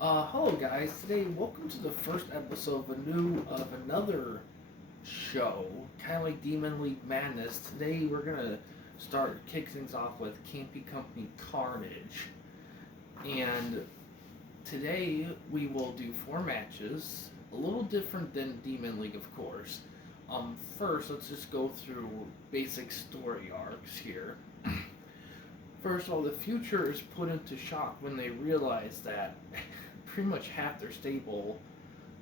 Hello guys. Today, welcome to the first episode of another show, kind of like Demon League Madness. Today, we're gonna kick things off with Campy Company Carnage, and today we will do 4 matches, a little different than Demon League, of course. First, let's just go through basic story arcs here. First of all, the future is put into shock when they realize that pretty much half their stable,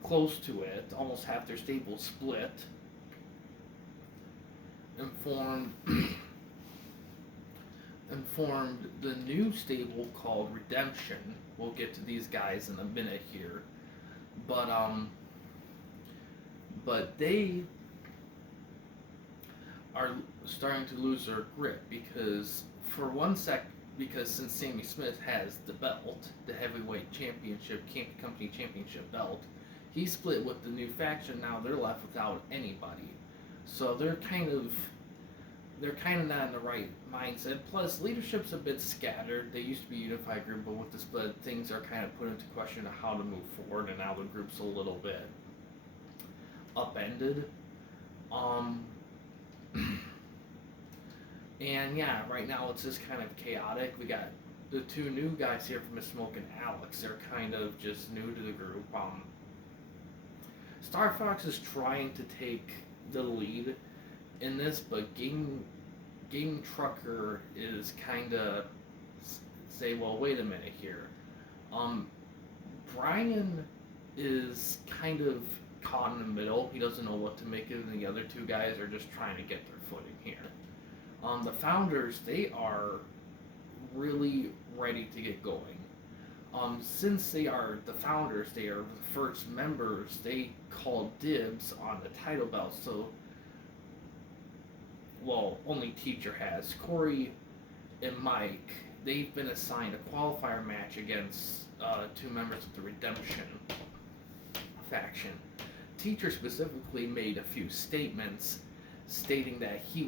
close to it, almost half their stable split, and formed the new stable called Redemption. We'll get to these guys in a minute here, but they are starting to lose their grip because since Sammy Smith has the belt, the heavyweight championship, Campy Company championship belt, he split with the new faction. Now they're left without anybody, so they're kind of not in the right mindset. Plus, leadership's a bit scattered. They used to be a unified group, but with the split, things are kind of put into question of how to move forward, and now the group's a little bit upended. And yeah, right now it's just kind of chaotic. We got the 2 new guys here from Miss Smoke and Alex. They're kind of just new to the group. Star Fox is trying to take the lead in this, but Game Trucker is kind of say, well, wait a minute here. Brian is kind of caught in the middle. He doesn't know what to make of it, and the other 2 guys are just trying to get their footing here. The founders, they are really ready to get going. Since they are the founders, they are the first members, they call dibs on the title belt. So, well, only Teacher has. Corey and Mike, they've been assigned a qualifier match against 2 members of the Redemption faction. Teacher specifically made a few statements stating that he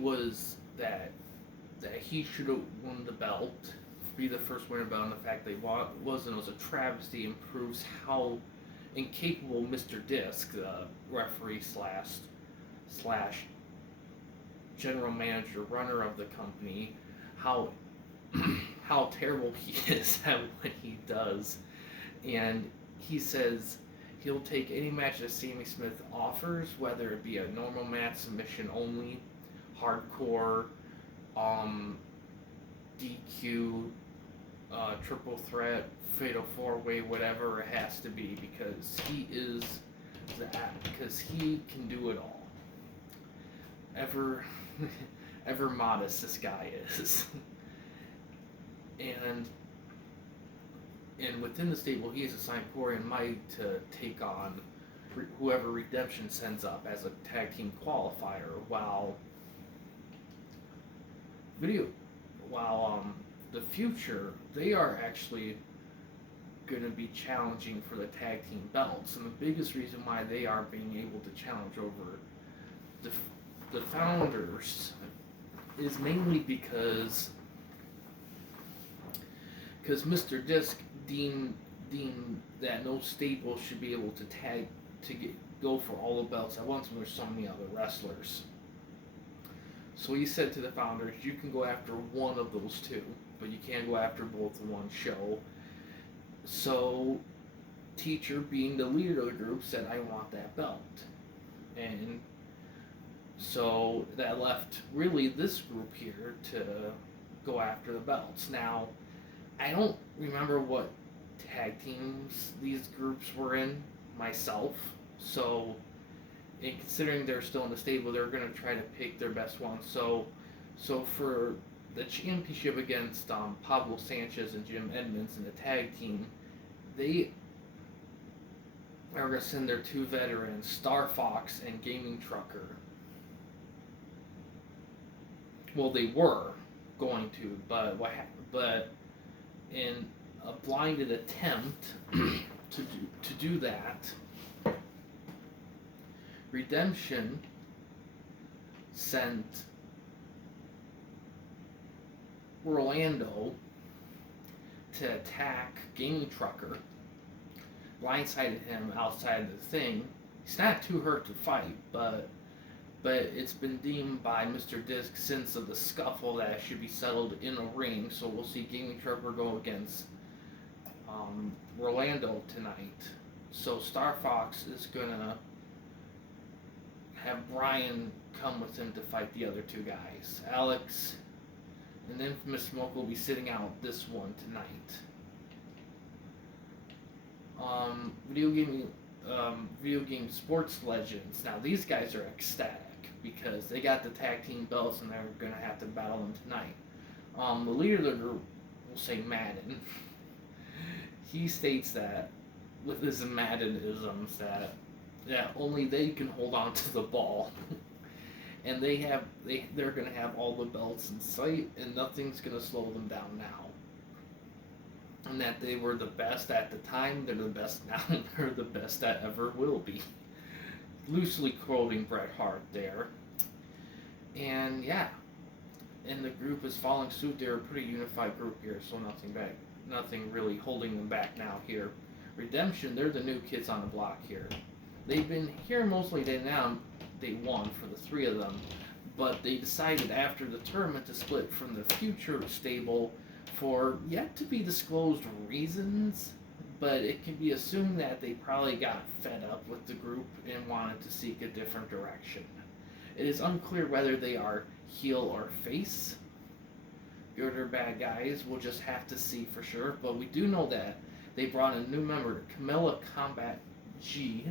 should have won the belt, be the first winner belt, and the fact that he wasn't was a travesty and proves how incapable Mr. Disc, the referee slash general manager, runner of the company, how terrible he is at what he does. And he says he'll take any match that Sammy Smith offers, whether it be a normal match, submission only, hardcore, DQ, triple threat, fatal 4-way, whatever it has to be, because he can do it all. Ever modest this guy is. and within the stable, he has assigned Corey and Mike to take on whoever Redemption sends up as a tag team qualifier, while the future, they are actually going to be challenging for the tag team belts. And the biggest reason why they are being able to challenge over the founders is mainly because Mr. Disc deemed that no stable should be able to go for all the belts at once when there's so many other wrestlers. So he said to the founders, you can go after one of those 2, but you can't go after both in one show. So Teacher, being the leader of the group, said, I want that belt. And so that left really this group here to go after the belts. Now, I don't remember what tag teams these groups were in myself, so and considering they're still in the stable, they're going to try to pick their best one. So for the championship against Pablo Sanchez and Jim Edmonds in the tag team, they are going to send their 2 veterans, Star Fox and Gaming Trucker. Well, they were going to, but in a blinded attempt to do that, Redemption sent Orlando to attack Gaming Trucker blindsided him outside the thing. He's not too hurt to fight, but it's been deemed by Mr. Disc since of the scuffle that it should be settled in a ring. So we'll see Gaming Trevor go against Rolando tonight. So Star Fox is gonna have Brian come with him to fight the other two guys. Alex and Infamous Smoke will be sitting out this one tonight. Video game sports legends. Now these guys are ecstatic because they got the tag team belts and they're gonna have to battle them tonight. The leader of the group, we'll say Madden. He states that with his Madden-isms that only they can hold on to the ball. And they're gonna have all the belts in sight and nothing's gonna slow them down now. And that they were the best at the time, they're the best now, and they're the best that ever will be. Loosely quoting Bret Hart there. And yeah. And the group is following suit. They're a pretty unified group here, so nothing really holding them back now here. Redemption, they're the new kids on the block here. They've been here mostly day now. They won for the three of them, but they decided after the tournament to split from the future stable for yet to be disclosed reasons, but it can be assumed that they probably got fed up with the group and wanted to seek a different direction. It is unclear whether they are heel or face, good or bad guys. We'll just have to see for sure, but we do know that they brought a new member, Camilla Combat G.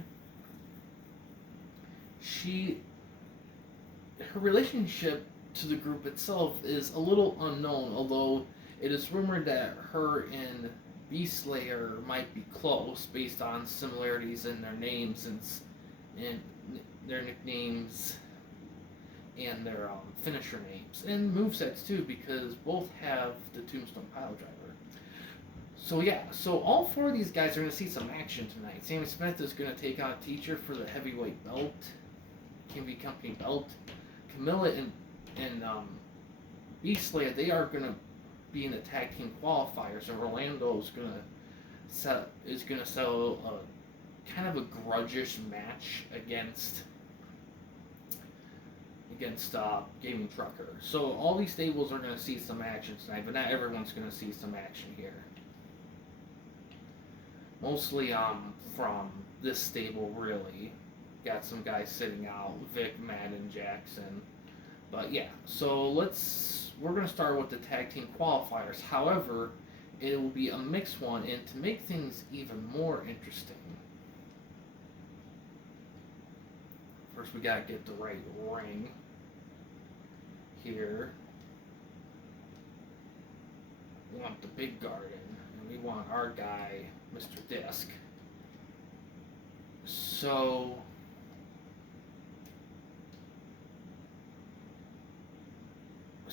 Her relationship to the group itself is a little unknown, although it is rumored that her and Beast Slayer might be close based on similarities in their names and their nicknames and their finisher names and movesets too, because both have the Tombstone Piledriver. So yeah, so all four of these guys are going to see some action tonight. Sammy Smith is going to take on Teacher for the heavyweight belt, Campy Company belt. Camilla and Beast Slayer, they are going to be in the tag team qualifiers, and Orlando is going to settle a kind of a grudgish match against Gaming Trucker. So all these stables are going to see some action tonight, but not everyone's going to see some action here. Mostly from this stable, really. Got some guys sitting out, Vic, Madden, Jackson. But yeah, so we're going to start with the tag team qualifiers. However, it will be a mixed one, and to make things even more interesting, first we got to get the right ring here. We want the big garden, and we want our guy, Mr. Disc. So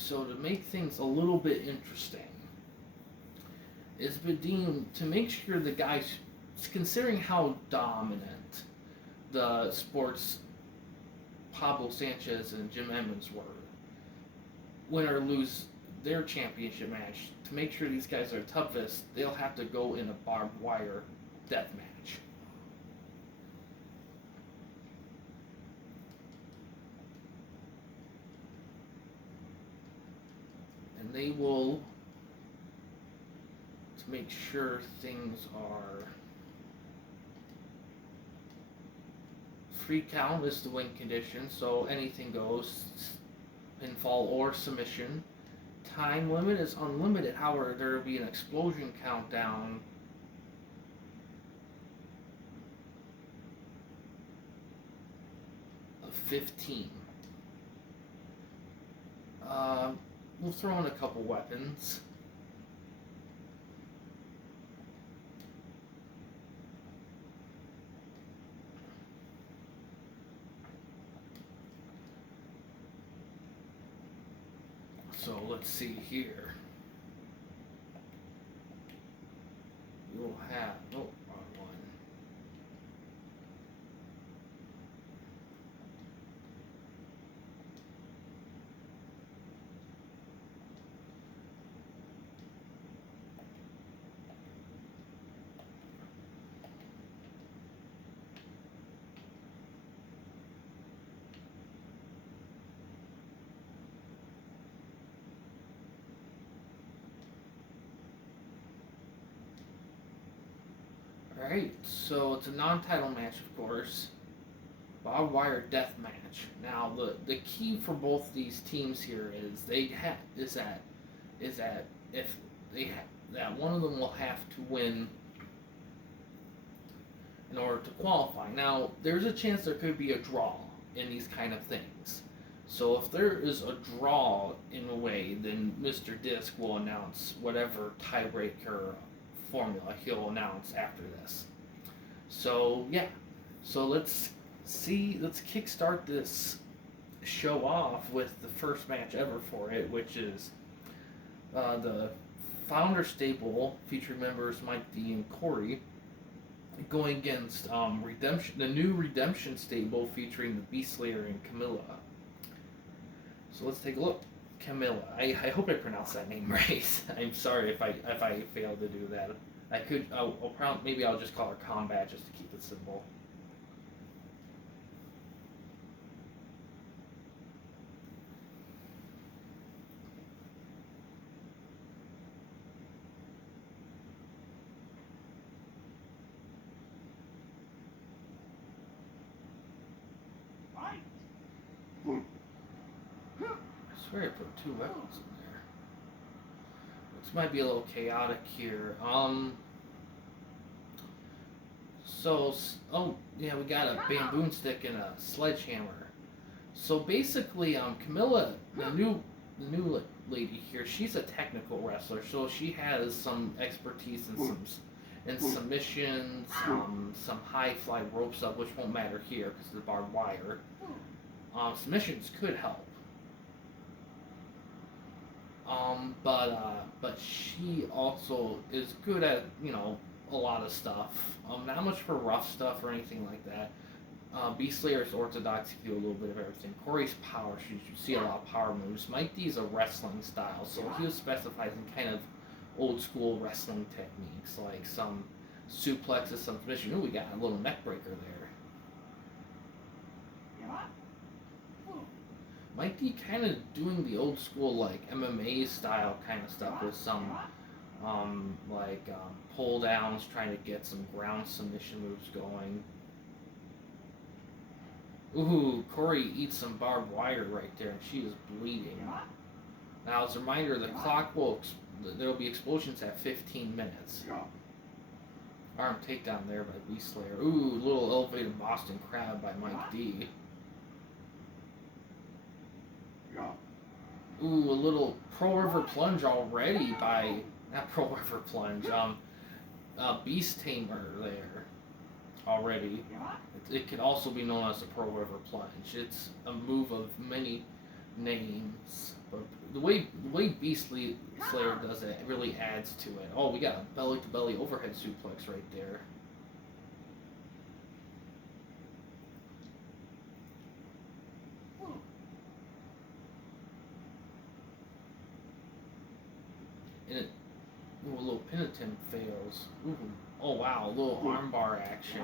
to make things a little bit interesting, it's been deemed to make sure the guys, considering how dominant the sports Pablo Sanchez and Jim Edmonds were, win or lose their championship match, to make sure these guys are toughest, they'll have to go in a barbed wire death match. And they will, to make sure things are, free count is the win condition, so anything goes, pinfall or submission. Time limit is unlimited, however there will be an explosion countdown of 15. We'll throw in a couple weapons. So let's see here. We'll have, oh, wrong one. Alright, so it's a non-title match, of course. Barbed wire death match. Now, the key for both these teams here is that if that one of them will have to win in order to qualify. Now, there's a chance there could be a draw in these kind of things. So if there is a draw in a way, then Mr. Disc will announce whatever tiebreaker formula he'll announce after this. So yeah, so let's kickstart this show off with the first match ever for it, which is the Founder Stable featuring members Mike D and Corey going against the new Redemption Stable featuring the Beast Slayer and Camilla. So let's take a look. Camilla. I hope I pronounced that name right. I'm sorry if I failed to do that. Maybe I'll just call her Combat just to keep it simple. I swear I put two weapons in there. This might be a little chaotic here. We got a bamboo stick and a sledgehammer. So basically, Camilla, the new lady here, she's a technical wrestler, so she has some expertise in submissions, some high fly rope stuff, which won't matter here because of the barbed wire. Submissions could help. But she also is good at, a lot of stuff. Not much for rough stuff or anything like that. Beast Slayer's orthodox, he can do a little bit of everything. Corey's power, you see a lot of power moves. Mike D's a wrestling style, so he specifies in kind of old school wrestling techniques, like some suplexes, some submission. Ooh, we got a little neck breaker there. Mike D kind of doing the old school like MMA style kind of stuff with some pull downs, trying to get some ground submission moves going. Ooh, Corey eats some barbed wire right there, and she is bleeding. Now, as a reminder, the clock there will be explosions at 15 minutes. Arm takedown there by Beast Slayer. Ooh, little elevated Boston Crab by Mike D. Ooh, a little Pearl River Plunge already by, not Pearl River Plunge, Beast Tamer there already. It could also be known as the Pearl River Plunge. It's a move of many names, but the way Beast Slayer does it really adds to it. Oh, we got a belly-to-belly overhead suplex right there. And a little penitent fails. Ooh. Oh wow, a little armbar action.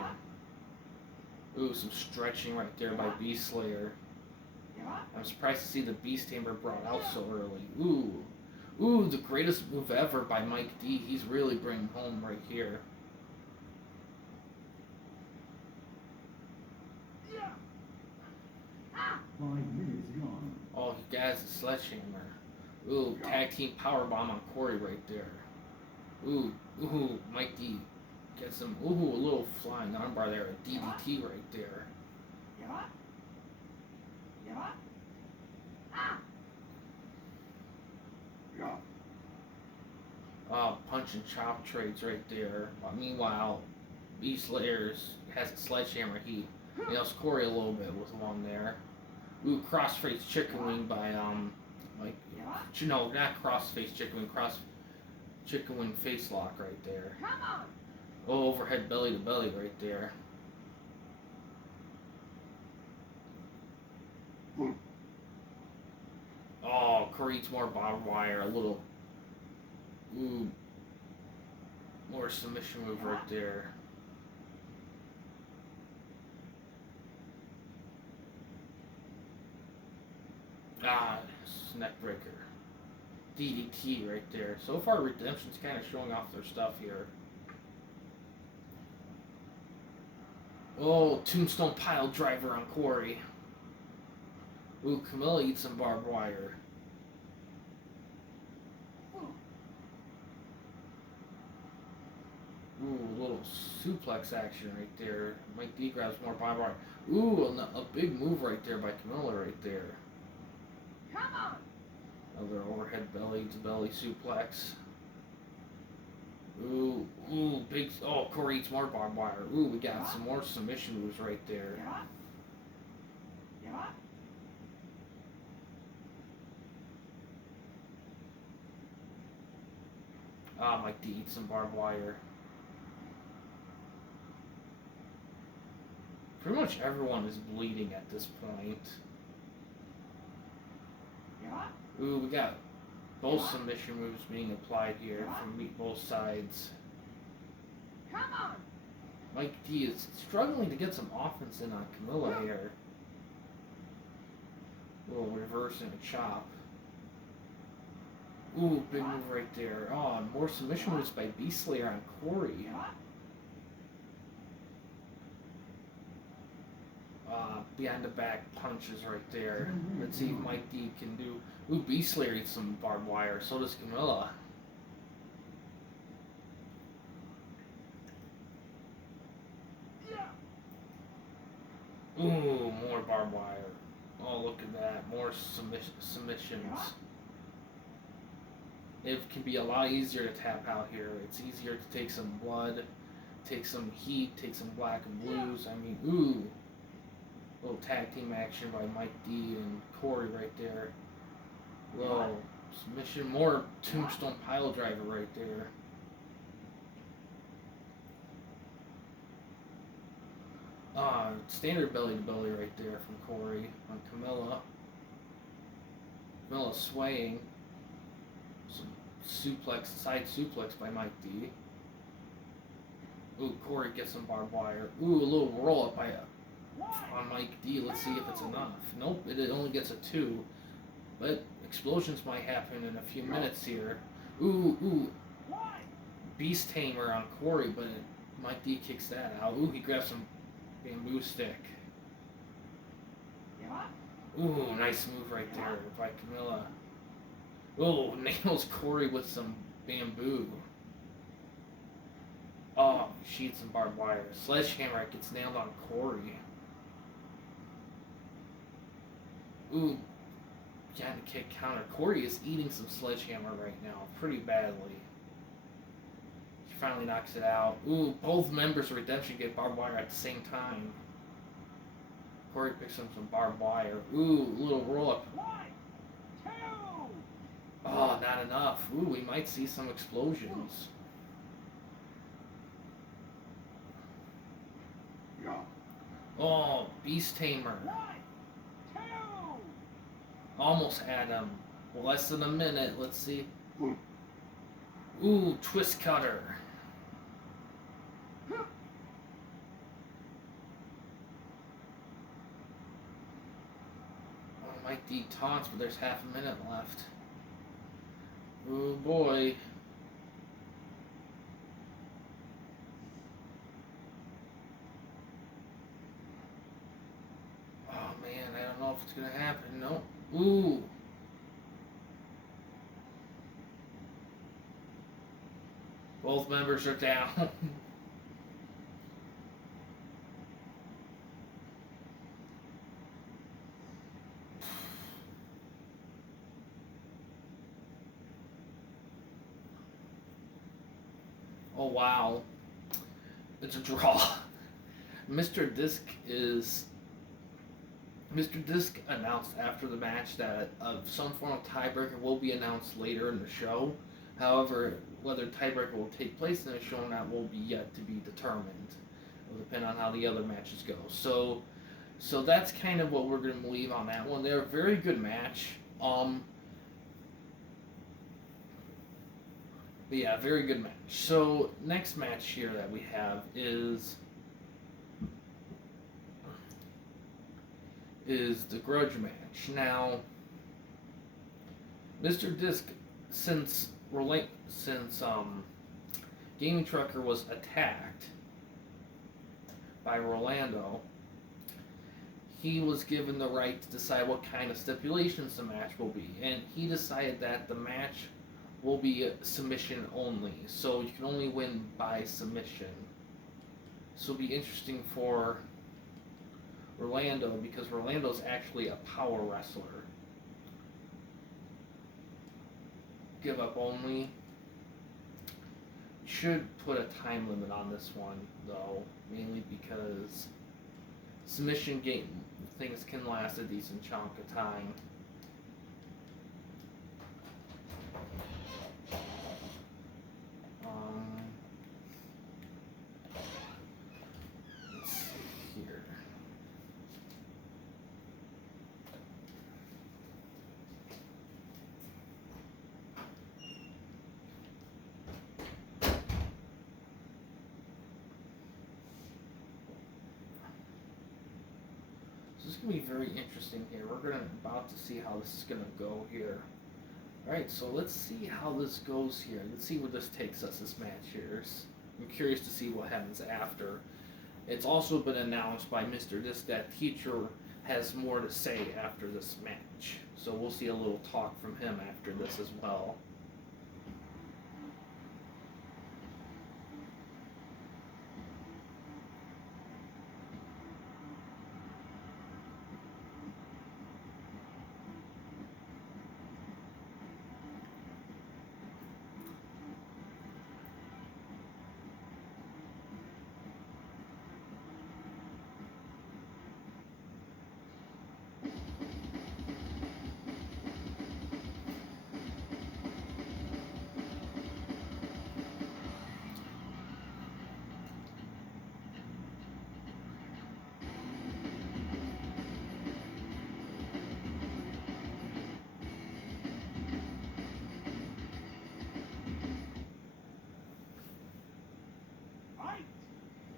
Ooh, some stretching right there by Beast Slayer. I'm surprised to see the Beast Tamer brought out so early. Ooh, the greatest move ever by Mike D. He's really bringing home right here. Oh, he got a sledgehammer. Ooh, tag team powerbomb on Corey right there. Ooh, Mike D gets him. Ooh, a little flying armbar there, a DDT right there. Punch and chop trades right there. Meanwhile, Beast Slayer has a sledgehammer. He nails Corey a little bit with one there. Ooh, crossface chicken wing by not crossface chicken wing, chicken wing face lock right there. Oh, overhead belly to belly right there. Oh, Corey eats more barbed wire, a little. Ooh, more submission move right there. Neck breaker. DDT right there. So far, Redemption's kind of showing off their stuff here. Oh, tombstone pile driver on Corey. Ooh, Camilla eats some barbed wire. Ooh, a little suplex action right there. Mike D grabs more barbed wire. Ooh, a big move right there by Camilla right there. Come on. Another overhead belly to belly suplex. Ooh, big. Oh, Corey eats more barbed wire. Ooh, we got some more submission moves right there. Ah, Mike D eats some barbed wire. Pretty much everyone is bleeding at this point. Ooh, we got both submission moves being applied here from both sides. Come on. Mike D is struggling to get some offense in on Camilla here. A little reverse and a chop. Ooh, big move right there. Oh, and more submission moves by Beast Slayer on Corey. Behind the back punches right there. Let's see if Mike D can do. Ooh, Beast Slayer eats some barbed wire. So does Camilla. Ooh, more barbed wire. Oh, look at that. More submissions. It can be a lot easier to tap out here. It's easier to take some blood, take some heat, take some black and blues. I mean, ooh. Little tag team action by Mike D and Corey right there. Little submission, more tombstone pile driver right there. Standard belly to belly right there from Corey on Camilla. Camilla swaying. Some suplex, side suplex by Mike D. Ooh, Corey gets some barbed wire. Ooh, a little roll up on Mike D. Let's see if it's enough. Nope, it only gets a 2. But explosions might happen in a few minutes here. Ooh. Beast Tamer on Corey, but Mike D kicks that out. Ooh, he grabs some bamboo stick. Ooh, nice move right there by Camilla. Ooh, nails Corey with some bamboo. Oh, she eats some barbed wire. Sledgehammer gets nailed on Corey. Ooh, behind the kick counter. Corey is eating some sledgehammer right now, pretty badly. She finally knocks it out. Ooh, both members of Redemption get barbed wire at the same time. Corey picks up some barbed wire. Ooh, little roll up. 1, 2. Oh, not enough. Ooh, we might see some explosions. Oh, Beast Tamer. 1, 2. Almost had him. Less than a minute. Let's see. Ooh, twist cutter. Oh, Mike D taunts, but there's half a minute left. Oh boy. Oh man, I don't know if it's gonna happen. No. Ooh. Both members are down. Oh wow. It's a draw. Mr. Disc announced after the match that some form of tiebreaker will be announced later in the show. However, whether tiebreaker will take place in the show or not will be yet to be determined. It will depend on how the other matches go. So that's kind of what we're going to leave on that one. They're a very good match. But yeah, very good match. So next match here that we have is the grudge match. Now, Mr. Disc, since Gaming Trucker was attacked, by Rolando, he was given the right to decide what kind of stipulations the match will be, and he decided that the match will be submission only, so you can only win by submission. So it'll be interesting for Rolando because Rolando's actually a power wrestler. Give up only. Should put a time limit on this one though, mainly because submission game things can last a decent chunk of time. Let's see here. So this is gonna be very interesting here. We're about to see how this is gonna go here. Alright, so let's see how this goes here. Let's see where this takes us, this match here. I'm curious to see what happens after. It's also been announced by Mr. Disc that Teacher has more to say after this match. So we'll see a little talk from him after this as well.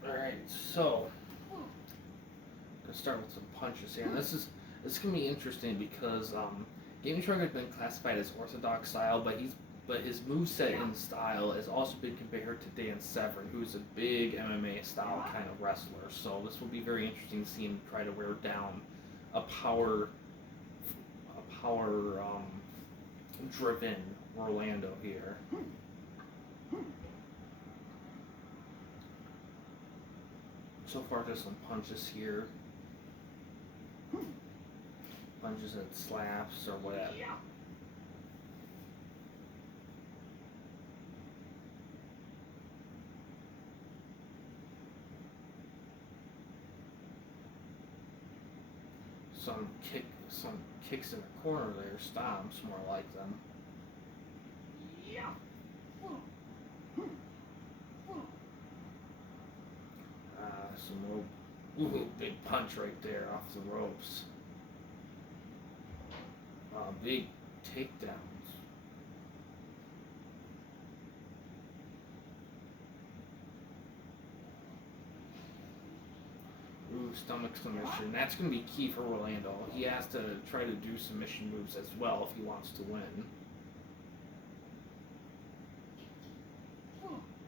Alright, so I'm gonna start with some punches here. And this is gonna be interesting because Gaming Truck has been classified as orthodox style, but his moveset and style has also been compared to Dan Severn, who's a big MMA style kind of wrestler. So this will be very interesting to see him try to wear down a power driven Rolando here. So far, just some punches here. Punches and slaps or whatever. Some kicks in the corner there, stomps more like them. Some rope. Ooh, big punch right there off the ropes. Big takedowns. Ooh, stomach submission. That's going to be key for Rolando. He has to try to do submission moves as well if he wants to win.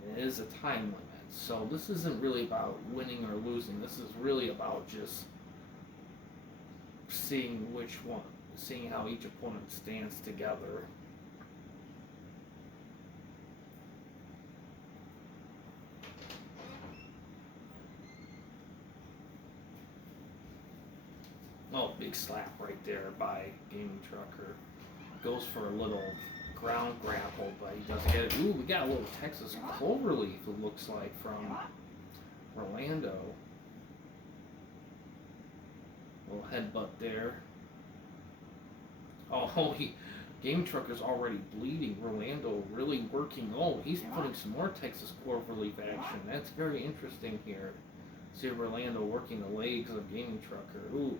And it is a time limit. So this isn't really about winning or losing. This is really about just seeing how each opponent stands together. Oh, big slap right there by Gaming Trucker. Goes for a little ground grapple, but he doesn't get it. Ooh, we got a little Texas cloverleaf, it looks like, from Rolando. Little headbutt there. Oh, Game Trucker's already bleeding. Rolando really working. Oh, he's putting some more Texas cloverleaf action. That's very interesting here. See Rolando working the legs of Gaming Trucker. Ooh.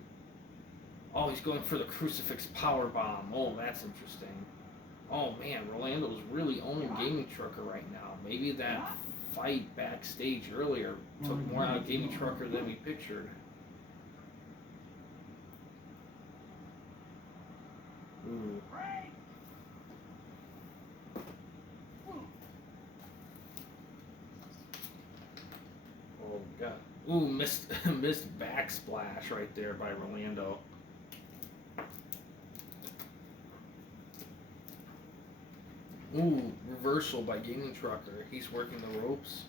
Oh, he's going for the crucifix power bomb. Oh, that's interesting. Oh man, Rolando's really owning Gaming Trucker right now. Maybe that fight backstage earlier took more out of Gaming Trucker than we pictured. Ooh. Oh God. Ooh, missed missed backsplash right there by Rolando. Ooh, reversal by Gaming Trucker. He's working the ropes.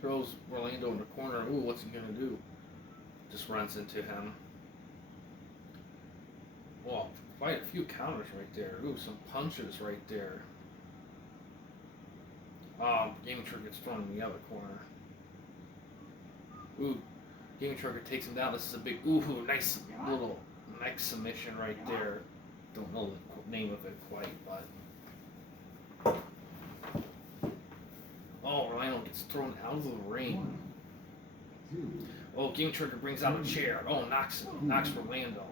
Throws Rolando in the corner. Ooh, what's he gonna do? Just runs into him. Well, quite a few counters right there. Ooh, some punches right there. Gaming Trucker gets thrown in the other corner. Ooh, Gaming Trucker takes him down. This is a big, ooh, nice little neck submission right there. Don't know the name of it quite, but. Oh, Rhino gets thrown out of the ring. Oh, Gaming Trucker brings out a chair. Oh, knocks Rolando.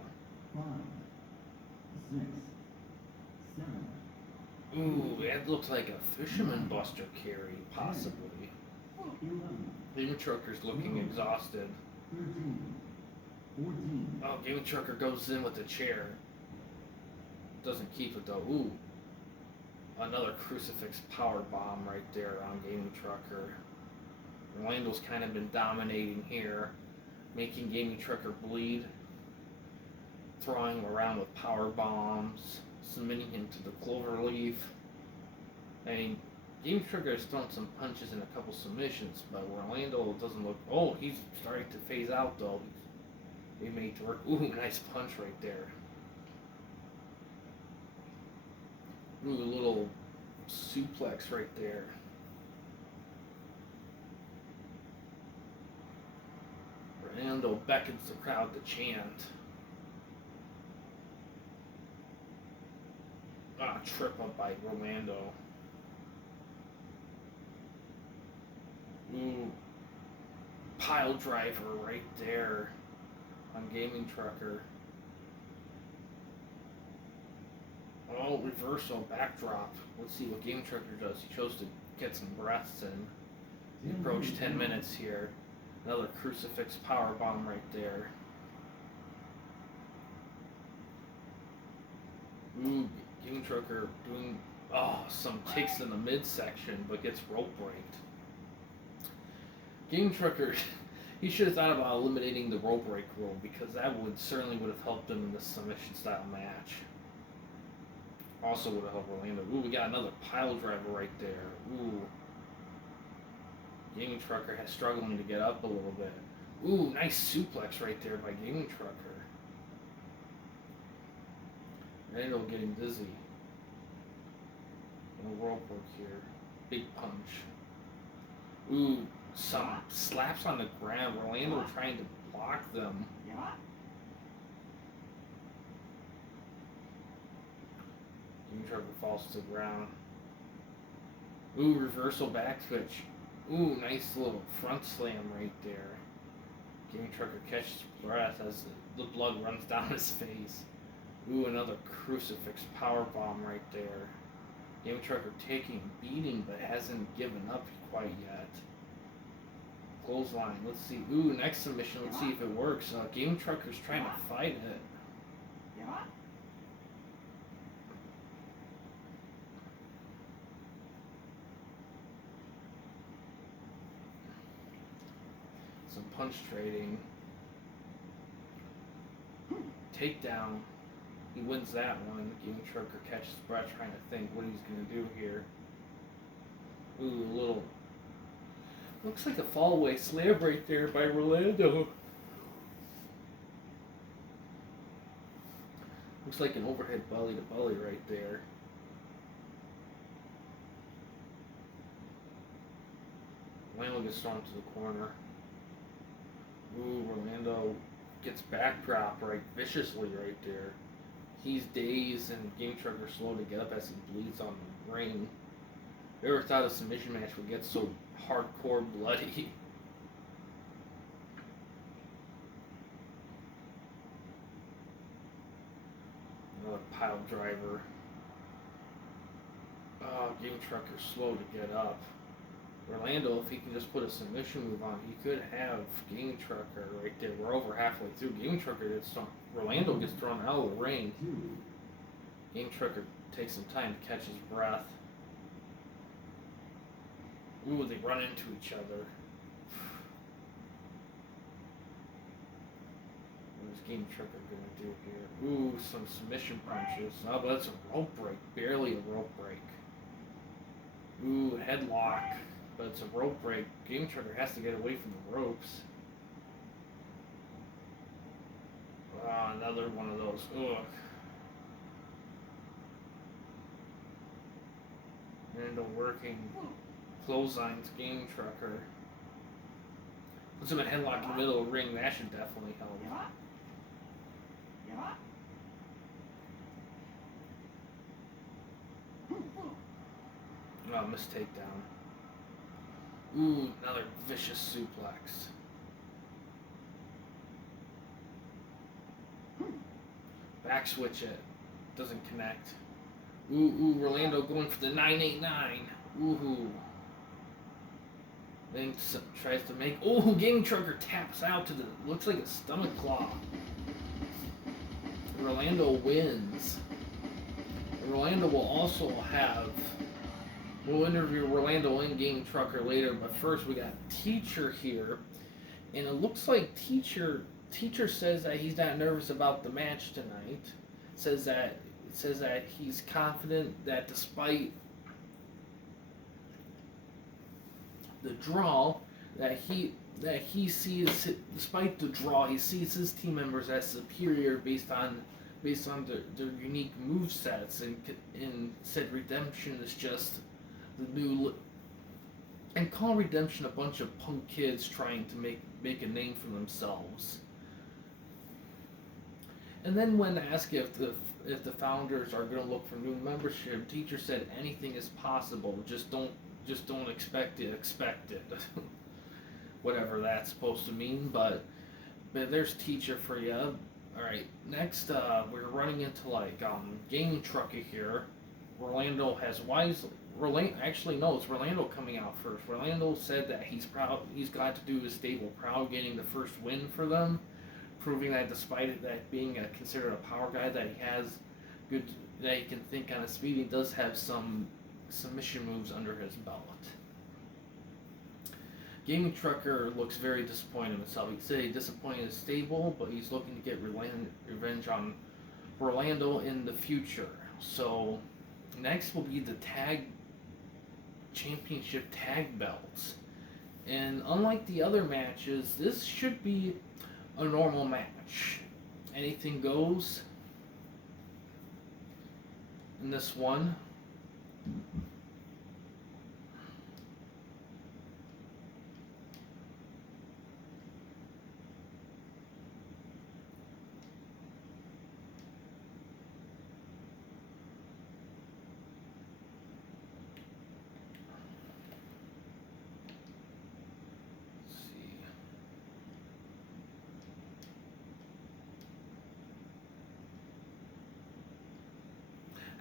Ooh, that looks like a fisherman buster carry, possibly. Gaming Trucker's looking exhausted. Oh, Gaming Trucker goes in with the chair. Doesn't keep it though. Ooh. Another crucifix power bomb right there on Gaming Trucker. Rolando's kind of been dominating here, making Gaming Trucker bleed. Throwing him around with power bombs, submitting him to the clover leaf. I mean, Gaming Trucker has thrown some punches and a couple submissions, but Rolando doesn't look. Oh, he's starting to phase out though. He made it work. Ooh, nice punch right there. Ooh, a little suplex right there. Rolando beckons the crowd to chant. Trip up by Rolando. Ooh, pile driver right there on Gaming Trucker. Oh, reversal backdrop. Let's see what Gaming Trucker does. He chose to get some breaths in. He approached 10 minutes here. Another crucifix power bomb right there. Ooh, Gaming Trucker doing some kicks in the midsection, but gets rope breaked. Gaming Trucker, he should have thought about eliminating the rope break rule because that certainly would have helped him in this submission style match. Also would have helped Rolando. Ooh, we got another pile driver right there. Ooh. Gaming Trucker has struggling to get up a little bit. Ooh, nice suplex right there by Gaming Trucker. Rolando getting dizzy. No rope work here. Big punch. Ooh, some slaps on the ground. Rolando trying to block them. Gaming Trucker falls to the ground. Ooh, reversal back switch. Ooh, nice little front slam right there. Gaming Trucker catches breath as the blood runs down his face. Ooh, another crucifix power bomb right there. Gaming Trucker taking a beating but hasn't given up quite yet. Clothesline, let's see. Ooh, next submission, let's see if it works. Gaming Trucker's trying to fight it. Some punch trading. Takedown. He wins that one. Gaming Trucker catches breath trying to think what he's going to do here. Ooh, a little. Looks like a fallaway slam right there by Rolando. Looks like an overhead belly to belly right there. Rolando gets thrown to the corner. Ooh, Rolando gets backdrop right viciously right there. He's dazed and Gaming Trucker slow to get up as he bleeds on the ring. Never thought a submission match would get so hardcore bloody. Another pile driver. Gaming Trucker slow to get up. Rolando, if he can just put a submission move on, he could have Gaming Trucker right there. We're over halfway through. Gaming Trucker gets thrown. Rolando gets thrown out of the ring. Gaming Trucker takes some time to catch his breath. Ooh, they run into each other. What is Game Trucker gonna do here? Ooh, some submission punches. Oh, but that's a rope break. Barely a rope break. Ooh, headlock. But it's a rope break. Game Trucker has to get away from the ropes. Ah, another one of those. Ugh. Randall working. Clotheslines Game Trucker. Puts him in headlock in the middle of the ring. That should definitely help. Oh, missed takedown. Ooh, another vicious suplex. Back switch it. Doesn't connect. Ooh, Orlando going for the 989. Ooh. Then tries to make. Ooh, Game Trucker taps out to the. Looks like a stomach claw. Orlando wins. Orlando will also have. We'll interview Orlando and Game Trucker later, but first we got Teacher here, and it looks like Teacher says that he's not nervous about the match tonight. Says that he's confident that despite the draw, that he sees, despite the draw, he sees his team members as superior based on their unique move sets, and said Redemption is just the new, and call Redemption a bunch of punk kids trying to make a name for themselves. And then when asked if the founders are going to look for new membership, Teacher said anything is possible. Just don't expect it. Whatever that's supposed to mean, but there's Teacher for you. All right, next we're running into Game Trucker here. Orlando has wisely. Actually, no, it's Orlando coming out first. Orlando said that he's proud. He's glad to do his stable proud, getting the first win for them, proving that despite that being considered a power guy, that he has good, that he can think on his feet. He does have some submission moves under his belt. Gaming Trucker looks very disappointed in himself. He said he's disappointed in his stable, but he's looking to get revenge on Orlando in the future. So next will be the championship tag belts. And unlike the other matches, this should be a normal match. Anything goes in this one.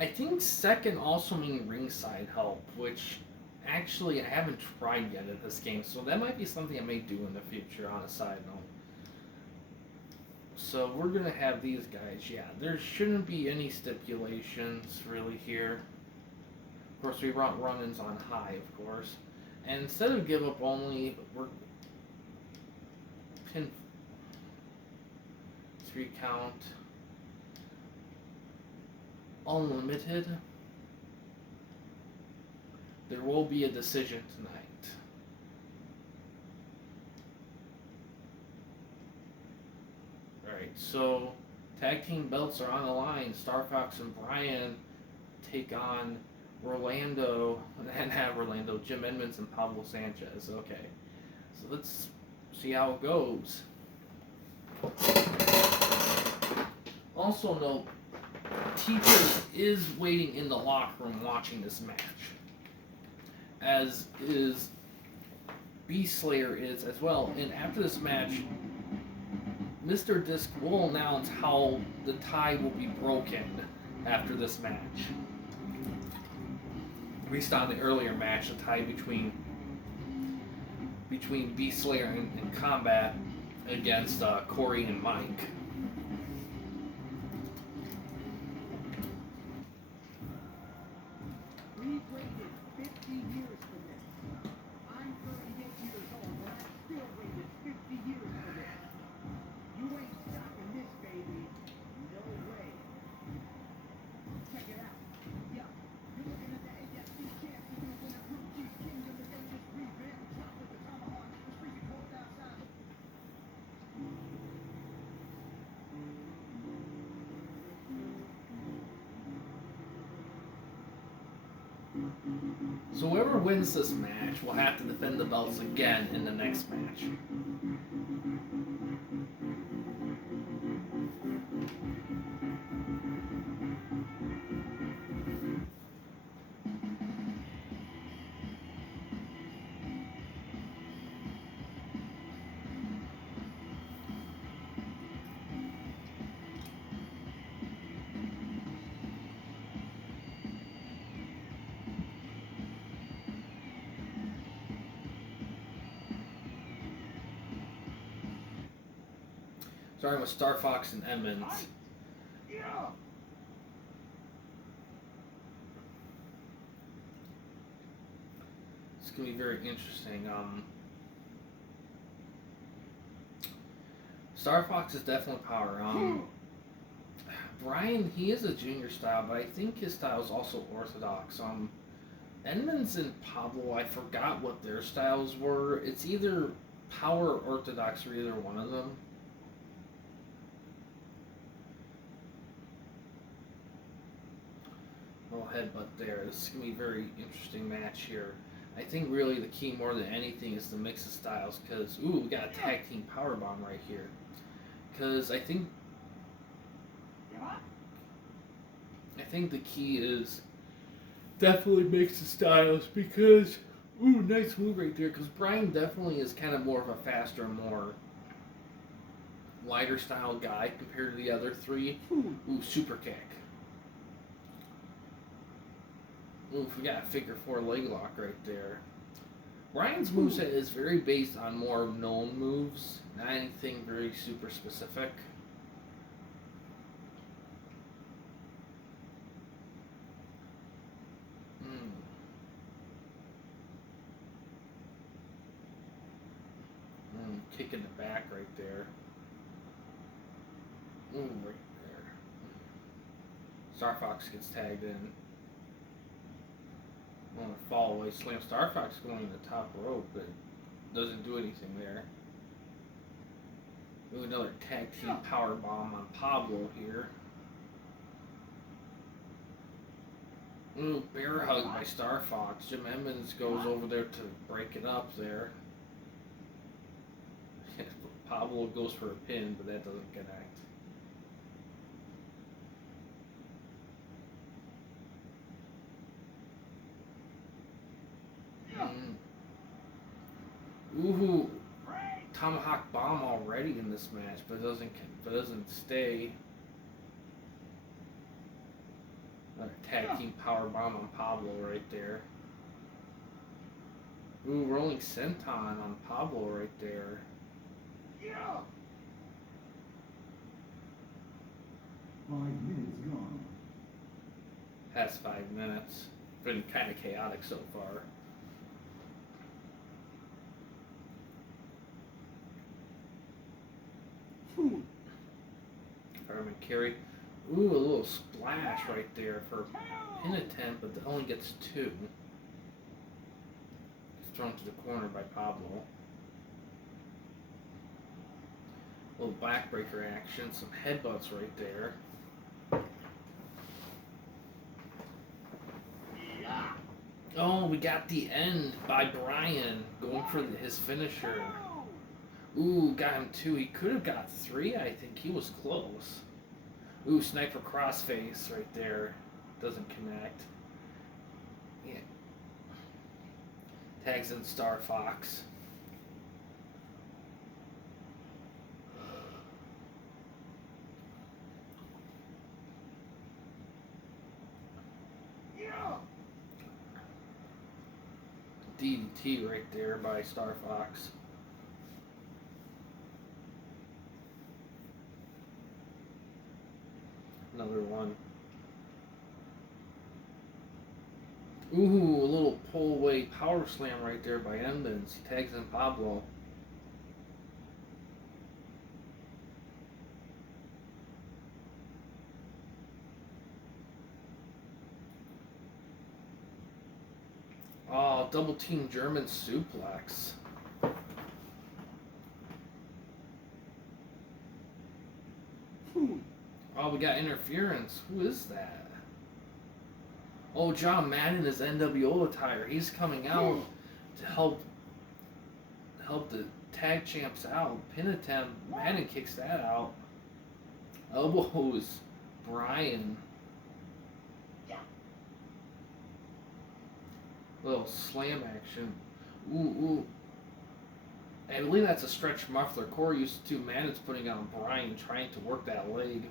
I think second also means ringside help, which actually I haven't tried yet in this game, so that might be something I may do in the future on a side note. So we're going to have these guys, yeah, there shouldn't be any stipulations really here. Of course, we run run-ins on high, of course. And instead of give up only, we're pin 3 count. Unlimited. There will be a decision tonight. Alright, so tag team belts are on the line. Star Fox and Brian take on Orlando, and have Orlando, Jim Edmonds and Pablo Sanchez. Okay, so let's see how it goes. Also note, Teacher is waiting in the locker room watching this match, as is Beast Slayer is as well. And after this match, Mr. Disc will announce how the tie will be broken after this match. We saw in the earlier match the tie between Beast Slayer and Combat against Corey and Mike. We've waited 50 years for this. So whoever wins this match will have to defend the belts again in the next match. Starting with Star Fox and Emmons. Yeah. It's gonna be very interesting. Star Fox is definitely power. Brian, he is a junior style, but I think his style is also orthodox. Edmonds and Pablo, I forgot what their styles were. It's either power or orthodox or either one of them. Little headbutt there. This is going to be a very interesting match here. I think really the key more than anything is the mix of styles because, ooh, we got a tag team powerbomb right here. Because I think the key is definitely mix the styles because, ooh, nice move right there because Brian definitely is kind of more of a faster, more lighter style guy compared to the other three. Ooh, super kick. Ooh, we got a figure four leg lock right there. Brian's moveset is very based on more known moves, not anything very super specific. Kick in the back right there. Ooh, right there. Star Fox gets tagged in. On a fall away slam. Star Fox going to the top rope, but doesn't do anything there. Ooh, another tag team power bomb on Pablo here. Ooh, bear hug by Star Fox. Jim Emmons goes over there to break it up there. Pablo goes for a pin, but that doesn't connect. Ooh, tomahawk bomb already in this match, but it doesn't stay. Another tag team power bomb on Pablo right there. Ooh, rolling senton on Pablo right there. Yeah. 5 minutes gone. Past 5 minutes. Been kind of chaotic so far. Fireman carry. Ooh, a little splash right there for a pin attempt, but it only gets 2. It's thrown to the corner by Pablo. A little backbreaker action, some headbutts right there. Oh, we got the end by Brian going for his finisher. Ooh, got him 2. He could have got 3. I think he was close. Ooh, sniper crossface right there. Doesn't connect. Yeah. Tags in Star Fox. DDT right there by Star Fox. Another one. Ooh, a little pull away power slam right there by Emmons. He tags in Pablo. Oh, double team German suplex. Oh, we got interference. Who is that? Oh, John Madden is NWO attire. He's coming out to help the tag champs out. Pin attempt. Madden kicks that out. Elbows. Brian. Little slam action. Ooh, ooh. I believe that's a stretch muffler. Corey used to. Madden's putting on Brian trying to work that leg.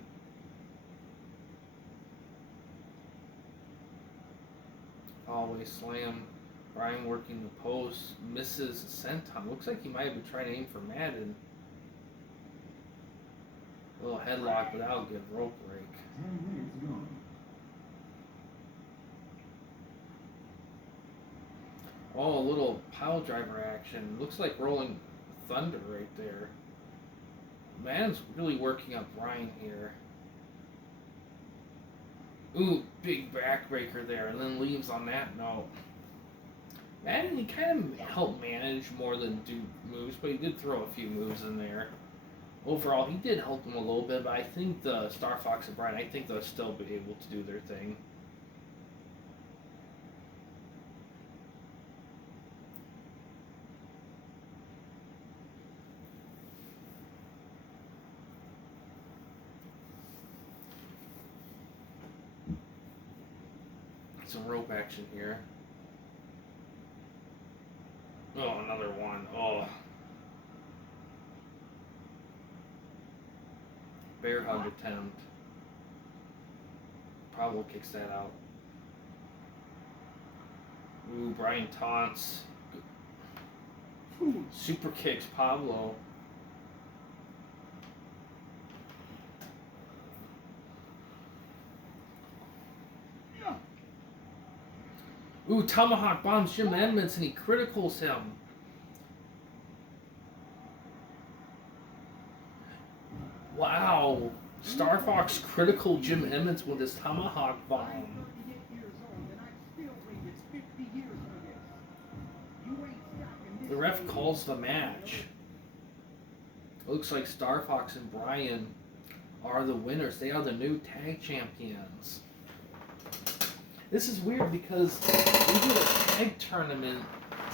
Always slam. Brian working the post. Misses senton. Looks like he might have been trying to aim for Madden. A little headlock without a good rope break. 10 minutes gone. Oh, a little pile driver action. Looks like Rolling Thunder right there. Madden's really working up Brian here. Ooh, big backbreaker there, and then leaves on that note. Madden, he kind of helped manage more than do moves, but he did throw a few moves in there. Overall, he did help them a little bit, but I think the Star Fox and Brian, I think they'll still be able to do their thing. Some rope action here. Oh, another one. Oh. Bear hug attempt. Pablo kicks that out. Ooh, Brian taunts. Super kicks Pablo. Ooh, tomahawk bombs Jim Edmonds and he criticals him. Wow. Star Fox critical Jim Edmonds with his tomahawk bomb. The ref calls the match. Looks like Star Fox and Brian are the winners. They are the new tag champions. This is weird because we did a tag tournament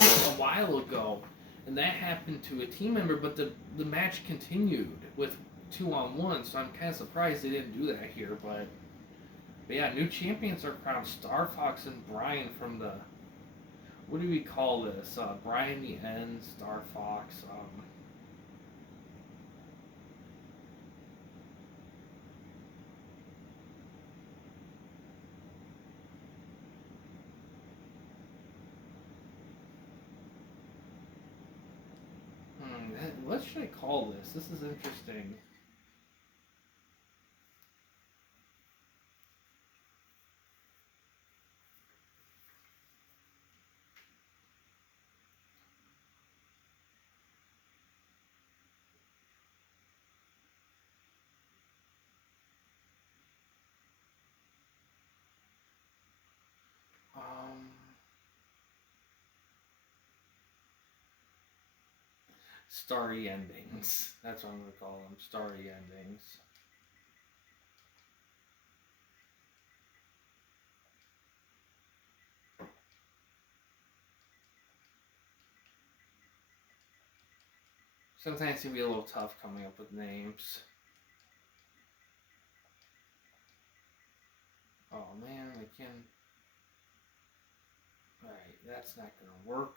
a while ago, and that happened to a team member, but the match continued with 2-on-1, so I'm kind of surprised they didn't do that here, but yeah, new champions are crowned. Star Fox and Brian from the, what do we call this? Brian the End, Star Fox, what should I call this? This is interesting. Starry endings. That's what I'm going to call them. Starry endings. Sometimes it can be a little tough coming up with names. Oh man, I can. Alright, that's not going to work.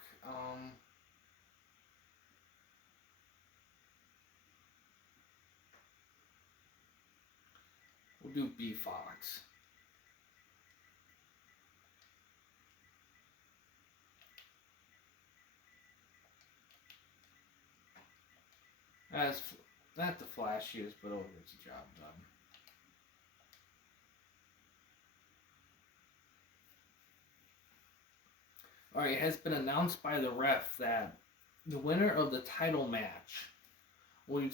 We'll do B Fox. That's not the flashiest, but over gets the job done. Alright, it has been announced by the ref that the winner of the title match will be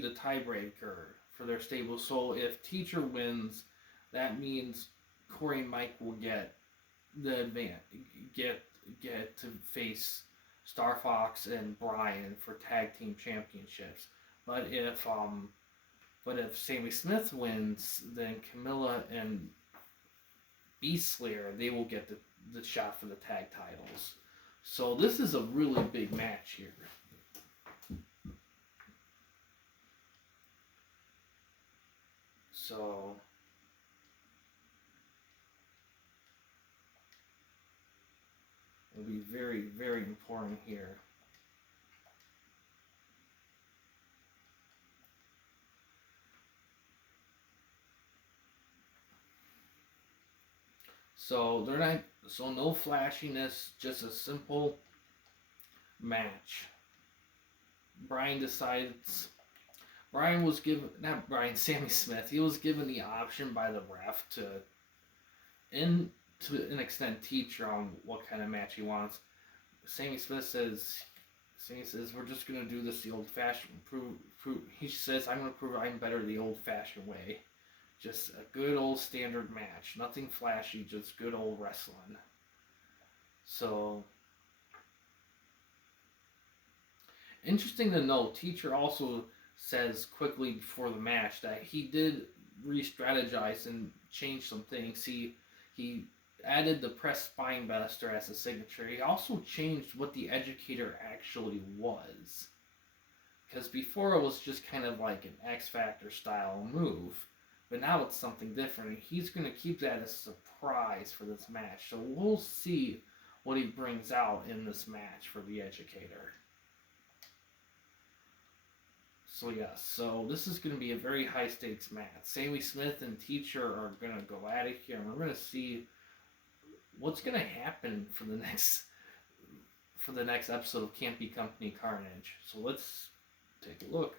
the tiebreaker for their stable. So if Teacher wins, that means Corey and Mike will get the get to face Star Fox and Brian for tag team championships. But if Sammy Smith wins, then Camilla and Beast Slayer, they will get the shot for the tag titles. So this is a really big match here. So it'll be very, very important here. So they're not, so no flashiness, just a simple match. Brian decides. Brian was given, not Brian, Sammy Smith. He was given the option by the ref to an extent, teacher on what kind of match he wants. Sammy says, we're just gonna do this the old-fashioned. He says, I'm gonna prove I'm better the old-fashioned way. Just a good old standard match. Nothing flashy, just good old wrestling. So, interesting to note, teacher also says quickly before the match that he did re-strategize and change some things. He added the press spine buster as a signature. He also changed what the educator actually was. Because before it was just kind of like an X Factor style move. But now it's something different. He's going to keep that as a surprise for this match. So we'll see what he brings out in this match for the educator. So yes, so this is going to be a very high stakes match. Sammy Smith and Teacher are going to go at it here. And we're going to see what's going to happen for the next episode of Campy Company Carnage. So let's take a look.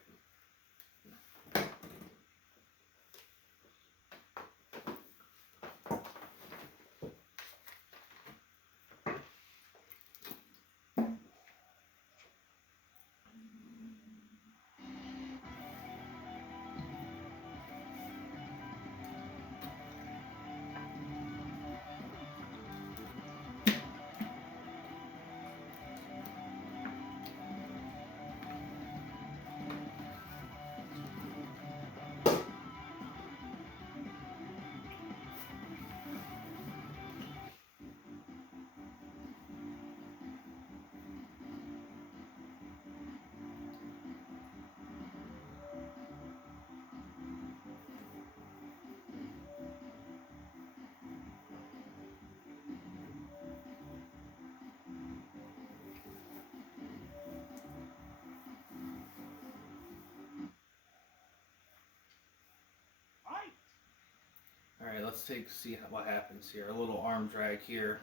Alright, let's see what happens here. A little arm drag here.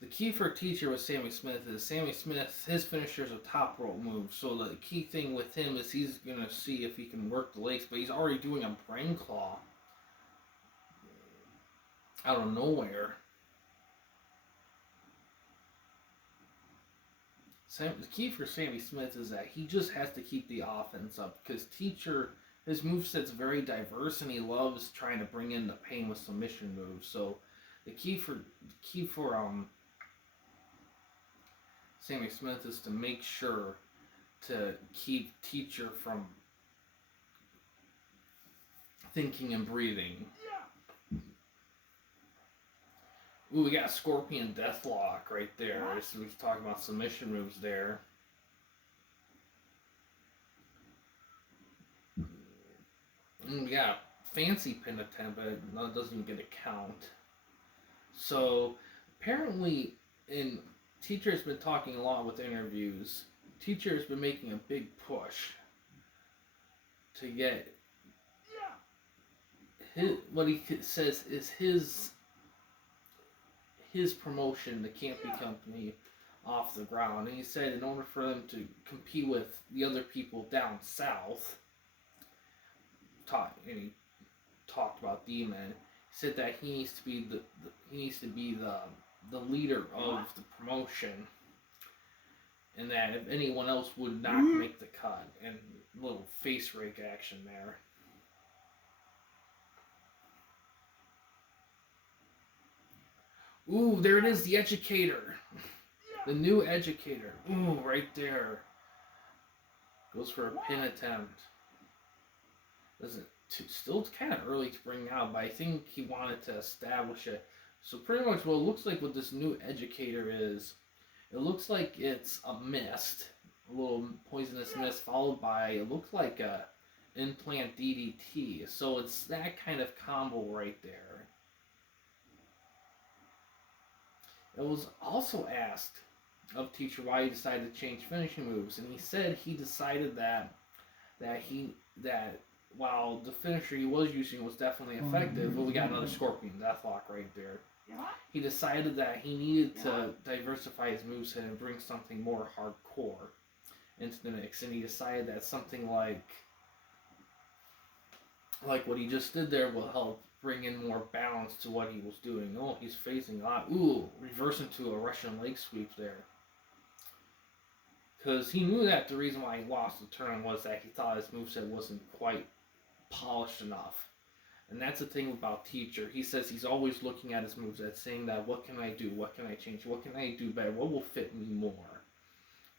The key for Teacher with Sammy Smith is Sammy Smith, his finisher is a top rope move. So the key thing with him is he's going to see if he can work the legs, but he's already doing a brain claw out of nowhere. The key for Sammy Smith is that he just has to keep the offense up, because Teacher, his moveset's very diverse and he loves trying to bring in the pain with submission moves. So the key for Sammy Smith is to make sure to keep Teacher from thinking and breathing. Ooh, we got Scorpion Deathlock right there. So we're talking about submission moves there. And we got Fancy Pin Attempt, but it doesn't even get a count. So apparently, Teacher's been talking a lot with interviews. Teacher's been making a big push to get what he says is his promotion, the Campy Company, off the ground. And he said in order for them to compete with the other people down south, he talked about D-Man. He said that he needs to be the leader of the promotion, and that if anyone else would not make the cut, and a little face rake action there. Ooh, there it is, the educator. The new educator. Ooh, right there. Goes for a pin attempt. still kind of early to bring out, but I think he wanted to establish it. So pretty much what it looks like what this new educator is, it looks like it's a mist, a little poisonous mist, followed by, it looks like a implant DDT. So it's that kind of combo right there. It was also asked of teacher why he decided to change finishing moves, and he said he decided that while the finisher he was using was definitely effective, but we got another Scorpion Deathlock right there. He decided that he needed to diversify his moveset and bring something more hardcore into the mix, and he decided that something like what he just did there will help bring in more balance to what he was doing. Oh, he's phasing a lot. Ooh, reverse into a Russian leg sweep there. Because he knew that the reason why he lost the turn was that he thought his moveset wasn't quite polished enough. And that's the thing about Teacher. He says he's always looking at his moveset, saying that what can I do? What can I change? What can I do better? What will fit me more?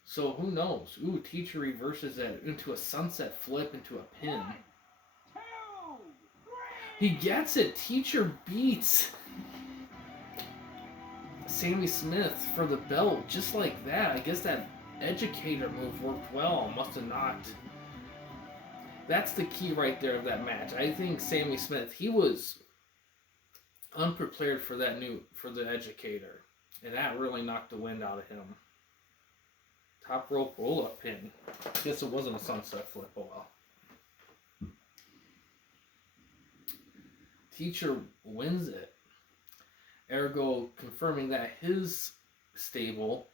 So who knows? Ooh, Teacher reverses it into a sunset flip into a pin. 1, 2, 3. He gets it. Teacher beats Sammy Smith for the belt just like that. I guess that educator move worked well. Must have not. That's the key right there of that match. I think Sammy Smith, he was unprepared for the educator, and that really knocked the wind out of him. Top rope roll up pin. Guess it wasn't a sunset flip. Oh well. Teacher wins it. Ergo confirming that his stable,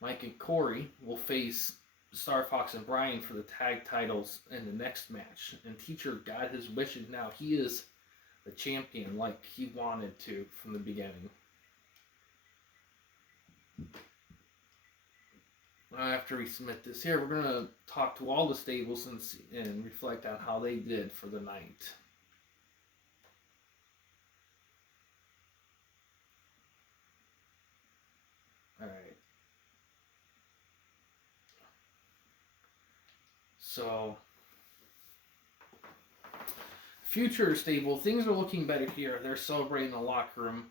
Mike and Corey, will face Star Fox and Brian for the tag titles in the next match. And Teacher got his wishes now. He is the champion like he wanted to from the beginning. After we submit this here, we're going to talk to all the stables and reflect on how they did for the night. Alright. So, future stable, things are looking better here. They're celebrating the locker room.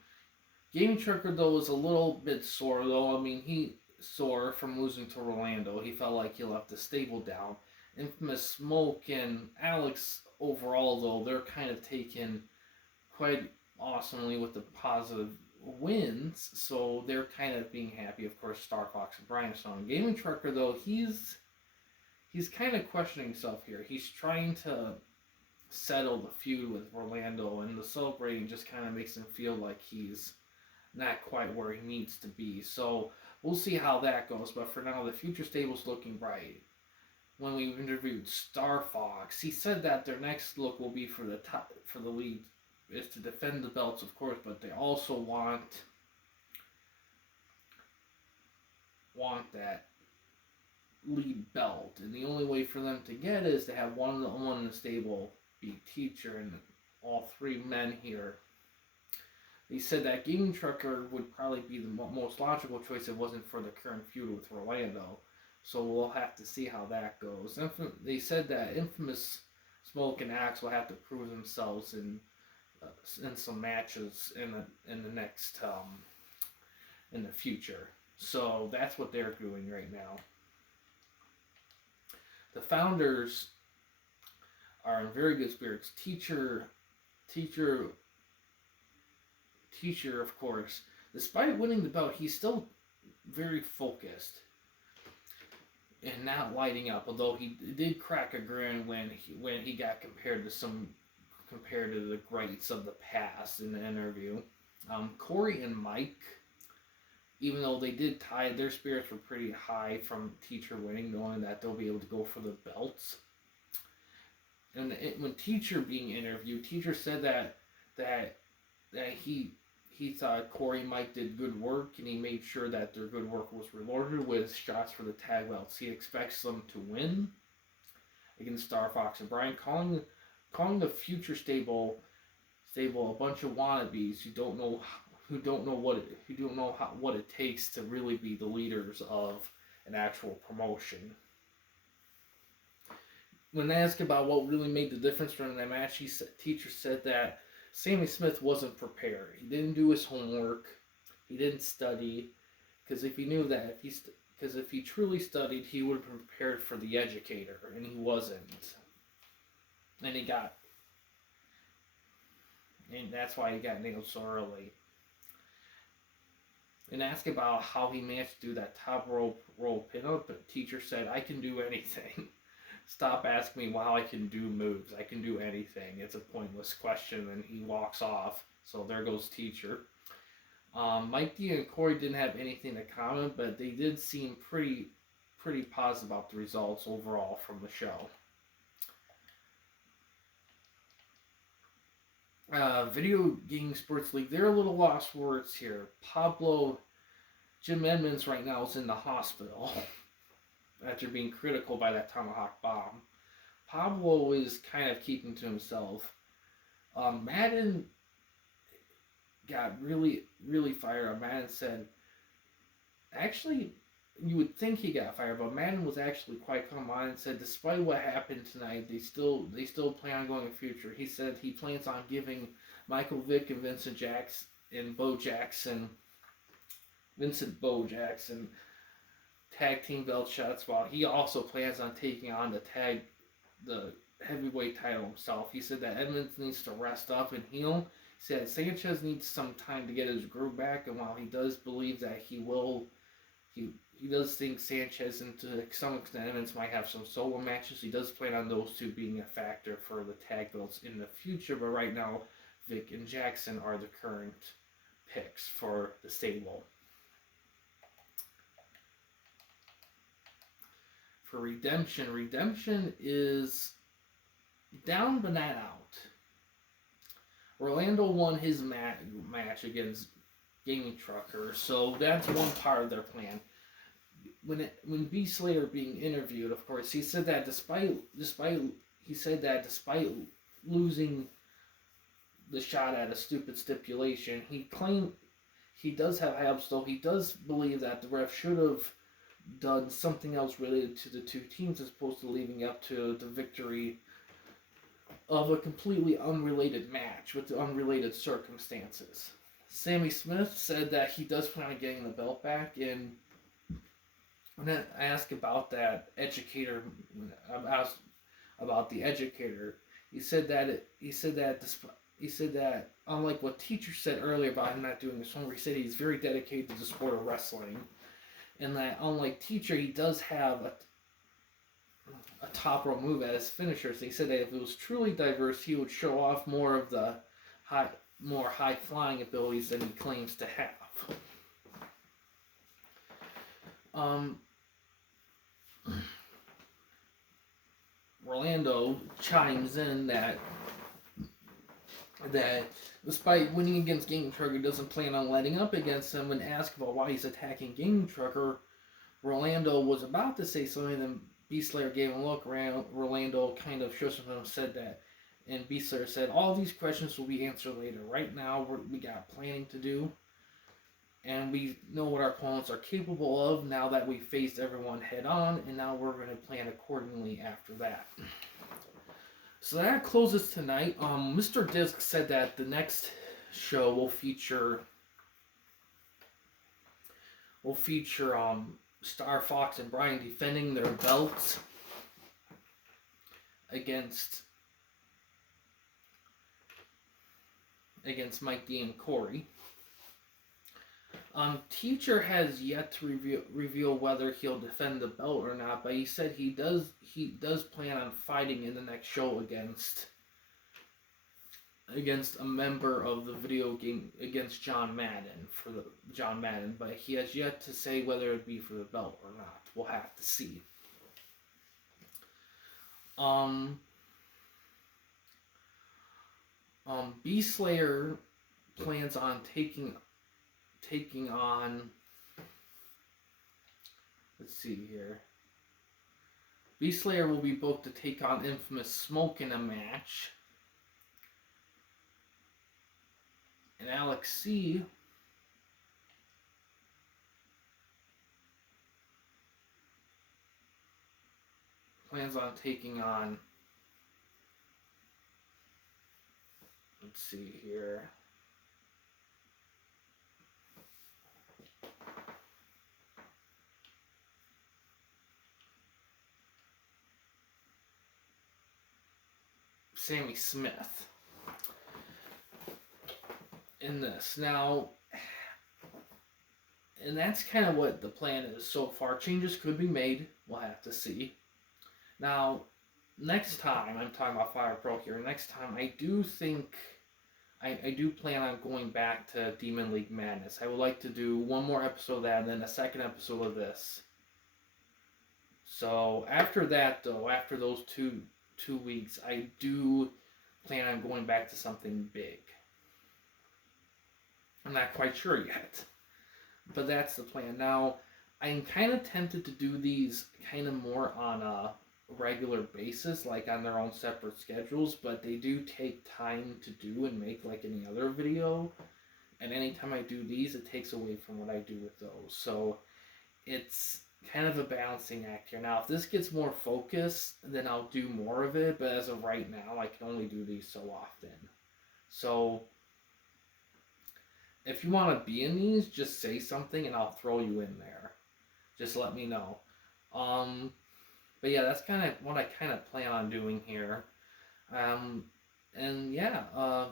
Gaming Trucker, though, is a little bit sore, though. I mean, he sore from losing to Rolando. He felt like he left the stable down. Infamous Smoke and Alex, overall, though, they're kind of taken quite awesomely with the positive wins, so they're kind of being happy. Of course, Star Fox and Brian Stone. Gaming Trucker, though, he's kind of questioning himself here. He's trying to settle the feud with Orlando, and the celebrating just kind of makes him feel like he's not quite where he needs to be. So we'll see how that goes, but for now, the future stable's looking bright. When we interviewed Star Fox, he said that their next look will be for the lead is to defend the belts, of course, but they also want that lead belt, and the only way for them to get it is to have one in the stable be Teacher, and all three men here. They said that Gaming Trucker would probably be the most logical choice if it wasn't for the current feud with Orlando. So we'll have to see how that goes. They said that Infamous Smoke and Axe will have to prove themselves in some matches in the next in the future. So that's what they're doing right now. The founders are in very good spirits. Teacher, of course, despite winning the belt, he's still very focused and not lighting up. Although he did crack a grin when he got compared to the greats of the past in the interview. Corey and Mike, even though they did tie, their spirits were pretty high from Teacher winning, knowing that they'll be able to go for the belts. And when Teacher being interviewed, Teacher said that he thought Corey and Mike did good work, and he made sure that their good work was rewarded with shots for the tag belts. He expects them to win against Star Fox and Brian, calling the future stable a bunch of wannabes who don't know what it takes to really be the leaders of an actual promotion. when asked about what really made the difference during that match, teacher said that Sammy Smith wasn't prepared. He didn't do his homework. He didn't study, because if he knew that, because if he truly studied, he would have prepared for the educator, and he wasn't. And that's why he got nailed so early. And asked about how he managed to do that top roll pinup, the teacher said, "I can do anything." Stop asking me how I can do moves. I can do anything. It's a pointless question, and he walks off. So there goes teacher. Mike D and Corey didn't have anything to comment, but they did seem pretty positive about the results overall from the show. Video Game Sports League, they're a little lost words here. Jim Edmonds right now is in the hospital after being critical by that tomahawk bomb. Pablo is kind of keeping to himself. Madden got really fired up. Madden said, actually, you would think he got fired, but Madden was actually quite calm on and said, despite what happened tonight, they still plan on going in the future. He said he plans on giving Michael Vick and Vincent Bo Jackson tag team belt shots, while he also plans on taking on the heavyweight title himself. He said that Edmonds needs to rest up and heal. He said Sanchez needs some time to get his groove back, and while he does believe that he does think Sanchez and to some extent Edmonds might have some solo matches, he does plan on those two being a factor for the tag belts in the future, but right now Vic and Jackson are the current picks for the stable. For Redemption is down but not out. Orlando won his match against Gaming Trucker, so that's one part of their plan. When B Slayer being interviewed, of course, he said that despite losing the shot at a stupid stipulation, he claimed he does have help, though he does believe that the ref should have done something else related to the two teams as opposed to leading up to the victory of a completely unrelated match with the unrelated circumstances. Sammy Smith said that he does plan on getting the belt back, and when I asked about that educator, about the educator, he said that unlike what teacher said earlier about him not doing his homework, he said he's very dedicated to the sport of wrestling, and that unlike teacher, he does have a top row move as his finisher. So he said that if it was truly diverse, he would show off more of the high flying abilities than he claims to have. Orlando chimes in that despite winning against Gaming Trucker, doesn't plan on letting up against him. When asked about why he's attacking Gaming Trucker, Orlando was about to say something, then B-Slayer gave him a look around. Orlando kind of shook him and said that, and B-Slayer said, all these questions will be answered later. Right now, we got planning to do, and we know what our opponents are capable of now that we faced everyone head on, and now we're going to plan accordingly after that. So that closes tonight. Mr. Disc said that the next show will feature Star Fox and Brian defending their belts against Mike D and Corey. Teacher has yet to reveal whether he'll defend the belt or not, but he said he does plan on fighting in the next show against a member of the video game, against John Madden, but he has yet to say whether it be for the belt or not. We'll have to see. B Slayer plans on taking on, let's see here. B Slayer will be booked to take on Infamous Smoke in a match. And Alex C. plans on taking on, let's see here, Sammy Smith in this. Now, and that's kind of what the plan is so far. Changes could be made. We'll have to see. Now, next time, I'm talking about Fire Pro here. Next time, I do think, I do plan on going back to Demon League Madness. I would like to do one more episode of that and then a second episode of this. So after that, though, after those two weeks, I do plan on going back to something big. I'm not quite sure yet, but that's the plan. Now, I'm kind of tempted to do these kind of more on a regular basis, like on their own separate schedules, but they do take time to do and make like any other video. And anytime I do these, it takes away from what I do with those. So it's kind of a balancing act here. Now, if this gets more focus, then I'll do more of it, but as of right now, I can only do these so often. So if you want to be in these, just say something and I'll throw you in there. Just let me know. But yeah, that's kind of what I kind of plan on doing here. And yeah,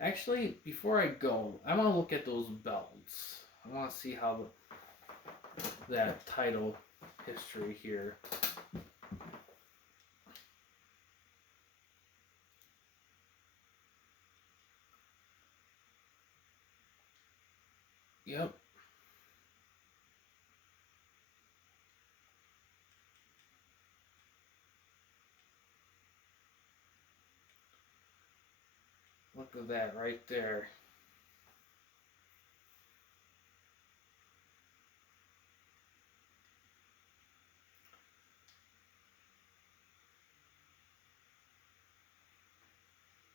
actually, before I go, I want to look at those belts. I want to see how that title history here. Yep. Look at that right there.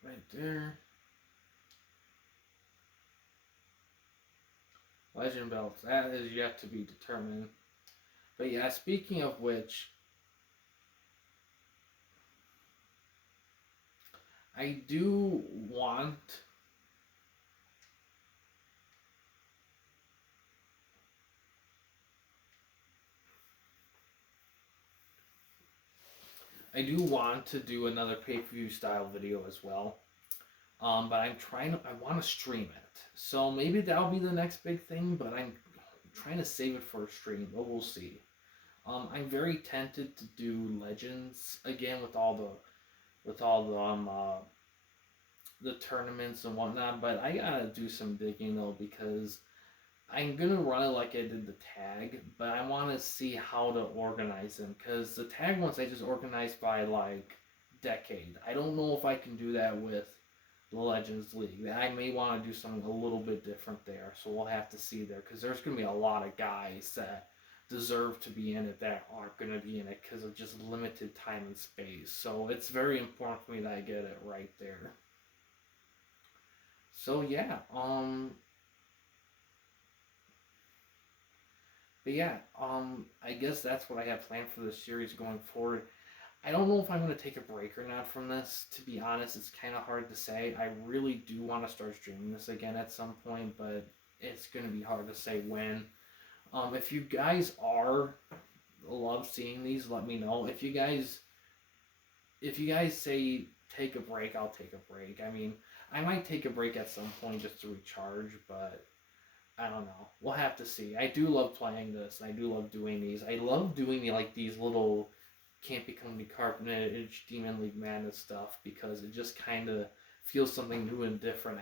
Right there. Legend belts. That is yet to be determined. But yeah, speaking of which, I do want to do another pay-per-view style video as well. But I want to stream it. So maybe that'll be the next big thing, but I'm trying to save it for a stream, but we'll see. I'm very tempted to do Legends again with all the tournaments and whatnot, but I gotta do some digging though, because I'm gonna run it like I did the tag, but I want to see how to organize them, because the tag ones I just organized by like decade. I don't know if I can do that with the Legends League. I may want to do something a little bit different there, so we'll have to see there, because there's gonna be a lot of guys that deserve to be in it that aren't going to be in it because of just limited time and space. So it's very important for me that I get it right there. So yeah, but yeah, I guess that's what I have planned for this series going forward. I don't know if I'm going to take a break or not from this. To be honest, it's kind of hard to say. I really do want to start streaming this again at some point, but it's going to be hard to say when. If you guys love seeing these, let me know. If you guys say take a break, I'll take a break. I mean, I might take a break at some point just to recharge, but I don't know. We'll have to see. I do love playing this. I do love doing these. I love doing like these little Campy Company Carnage Demon League Madness stuff, because it just kind of feels something new and different.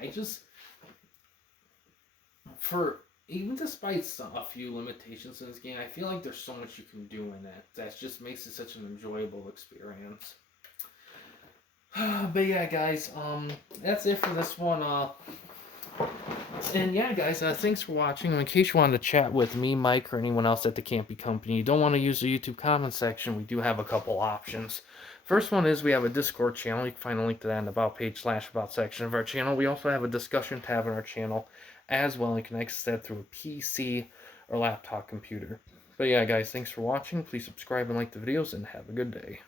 Even despite a few limitations in this game, I feel like there's so much you can do in it that just makes it such an enjoyable experience. But yeah, guys, that's it for this one. And yeah, guys, thanks for watching. In case you wanted to chat with me, Mike, or anyone else at the Campy Company, you don't want to use the YouTube comment section, we do have a couple options. First one is we have a Discord channel. You can find a link to that in the About page / About section of our channel. We also have a discussion tab on our channel as well. You can access that through a PC or laptop computer. But yeah, guys, thanks for watching. Please subscribe and like the videos, and have a good day.